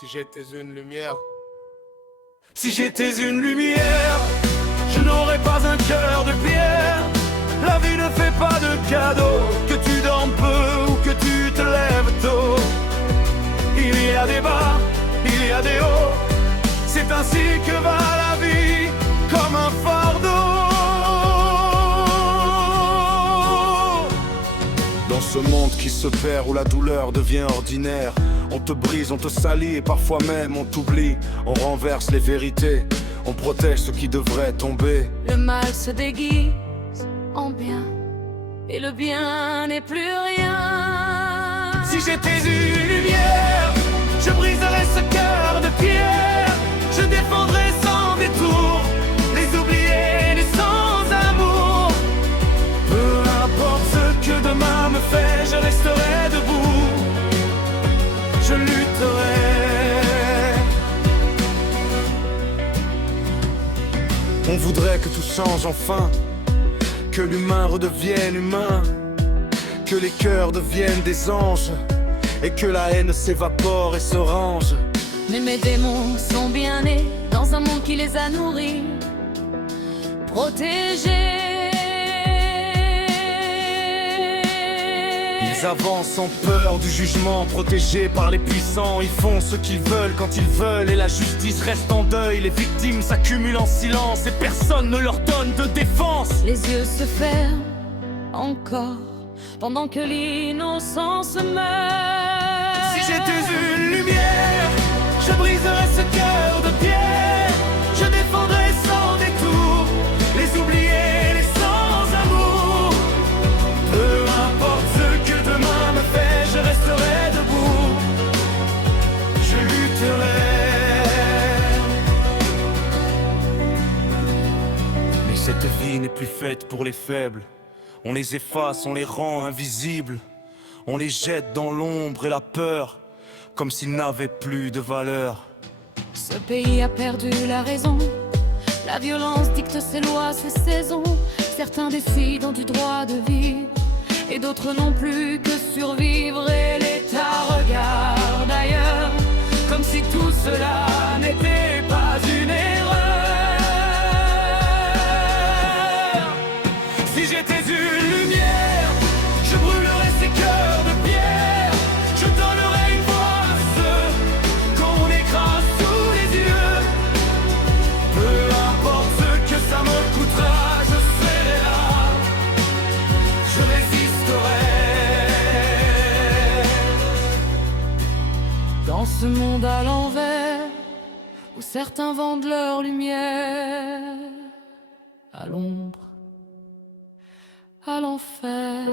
Si j'étais une lumière, Si j'étais une lumière, je n'aurais pas un cœur de pierre. La vie ne fait pas de cadeaux, que tu dormes peu ou que tu te lèves tôt. Il y a des bas, il y a des hauts, c'est ainsi que va la vie, comme un fardeau. Dans ce monde qui se perd, où la douleur devient ordinaire, on te brise, on te salit et parfois même on t'oublie. On renverse les vérités, on protège ce qui devrait tomber. Le mal se déguise en bien, et le bien n'est plus rien. Si j'étais une lumière, je briserais ce cœur de pierre. Je défendrais sans détour les oubliés, les sans-amour. Peu importe ce que demain me fait, je resterai debout. Je lutterai. On voudrait que tout change enfin, que l'humain redevienne humain, que les cœurs deviennent des anges, et que la haine s'évapore et se range. Mais mes démons sont bien nés dans un monde qui les a nourris, protégés. Ils avancent sans peur du jugement, protégés par les puissants. Ils font ce qu'ils veulent quand ils veulent, et la justice reste en deuil. Les victimes s'accumulent en silence et personne ne leur donne de défense. Les yeux se ferment encore pendant que l'innocence meurt. Si j'étais une lumière, je briserais ce cœur de pierre. Je défendrais sans détour les oubliés, les sans-amour. Peu importe ce que demain me fait, je resterai debout. Je lutterai. Mais cette vie n'est plus faite pour les faibles. On les efface, on les rend invisibles. On les jette dans l'ombre et la peur, comme s'ils n'avaient plus de valeur. Ce pays a perdu la raison. La violence dicte ses lois, ses saisons. Certains décident du droit de vivre, et d'autres n'ont plus que survivre. Et l'État regarde ailleurs, comme si tout cela n'était pas une erreur. Si j'étais une lumière, je brûlerais ces cœurs de pierre. Je donnerais une voix à ceux qu'on écrase sous les yeux. Peu importe ce que ça me coûtera, je serai là. Je résisterai. Dans ce monde à l'envers, où certains vendent leur lumière à l'ombre, à l'enfer.